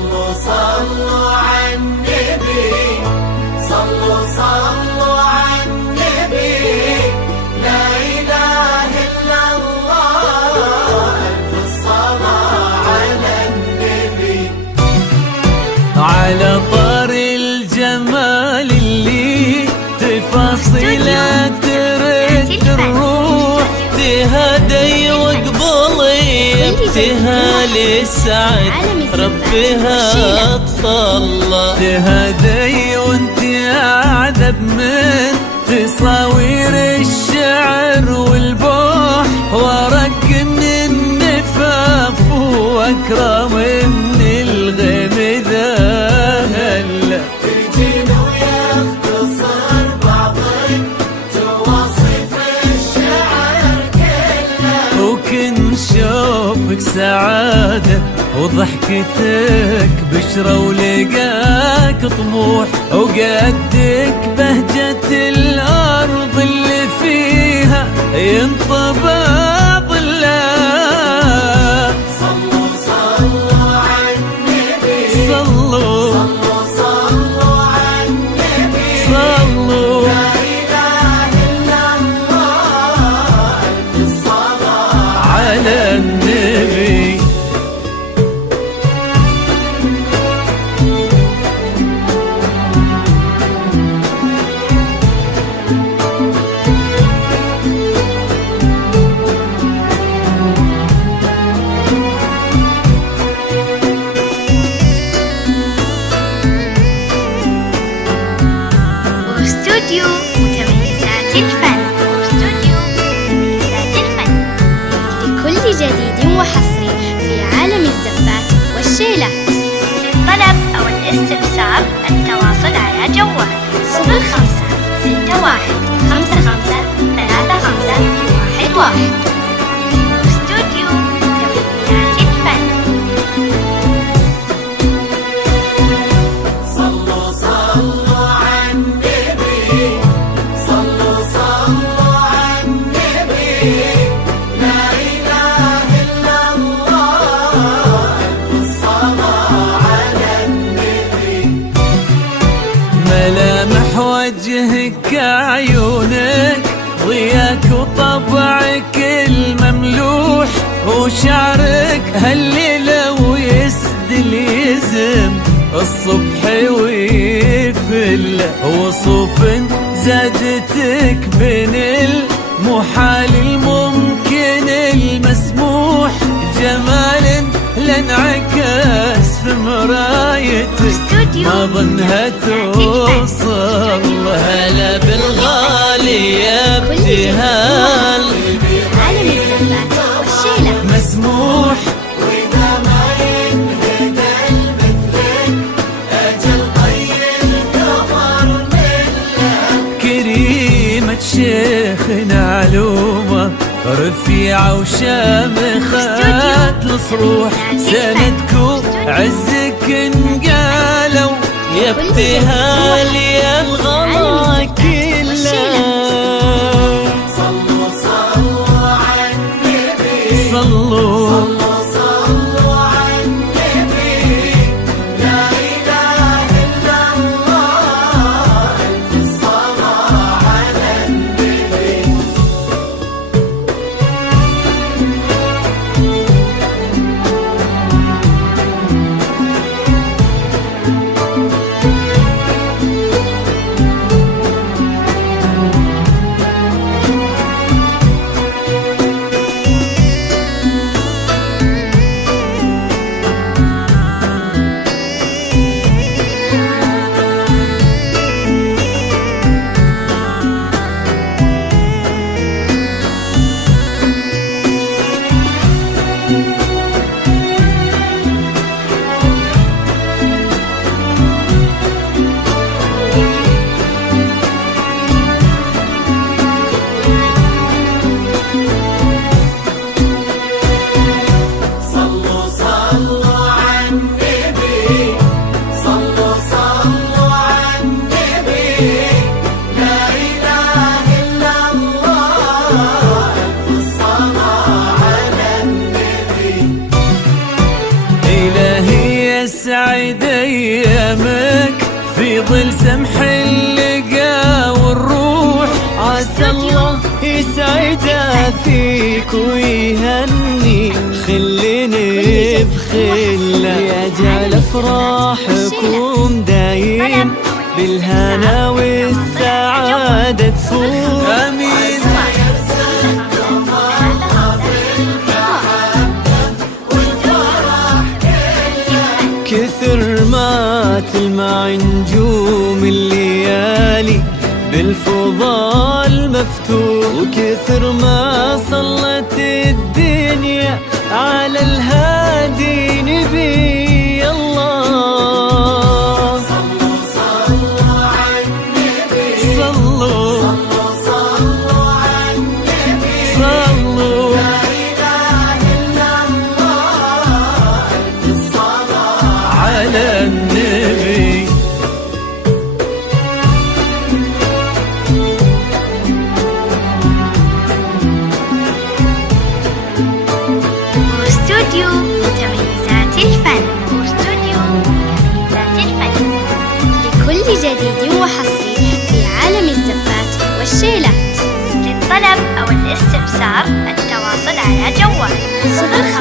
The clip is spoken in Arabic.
صلوا صلوا على النبي، صلوا صلوا على النبي، لا إله إلا الله، ألف الصلاة على النبي. على طار الجمال اللي تفاصيله ترد الروح، تهدي وقبلي ابتهال السعد ربها تطلع، تهدي وانت قاعدة بمن تصاوير الشعر والبوح، ورق من النفاف واكرم من الغمدة هلا تجين ويختصر بعضك تواصف الشعر كله، وكن شوفك سعادة وضحكتك بشرة ولقاك طموح، وقدك بهجة الأرض اللي فيها ينطبع ظلها. صلوا صلوا على النبي، صلوا صلوا صلوا على النبي، صلوا لا إله إلا الله، ألف الصلاة على النبي. استوديو متميزات الفن، استوديو متميزات الفن لكل جديد وحصري في عالم الزفات والشيلات. للطلب أو الاستفسار التواصل على جوال 0561553511. استوديو متميزات الفن. صلوا صلوا على النبي، صلوا صلوا على النبي، لا إله إلا الله، ألف الصلاة على النبي. ملامح وجهك عيونك ضياك وطبعك المملوح، وشعرك هالليلة ويسدل يزم الصبح ويفل، وصوف زادتك بين المحال الممكن المسموح، جمال لانعكس في مرايتك ما ظنها توصل. هلا بالغالي يا ابتهال عالم الزفات والشيلات. مسموح وإذا ما ينهدى مثلك أجل طيب كفر ملك. كريمة شيخنا علومة رفيعة وشامخة الصروح، سندكو عزك انقالوا يا ابتهال يا الغلا كله. صلوا صلوا على النبي، صلوا صلوا صلوا على النبي، لا إله إلا الله، ألف الصلاة على النبي. سعيد أيامك في ظل سمح اللقا والروح. عسى الله يسعدها فيك ويهني خليني بخله، يجعل افراحكم دايم بالهنا والسعادة تفوت. آمين. كثر ما تلمع نجوم الليالي بالفضال مفتوح، وكثر ما صلت الدنيا على الهادي نبي الله. صلوا صلوا على النبي، صلوا صلوا على النبي، صلوا لا إله إلا الله، ألف الصلاة على النبي. واستوديو متميزات الفن. لكل جديد وحصري في عالم الزفات والشيلات. للطلب أو الاستفسار التواصل على جوال 05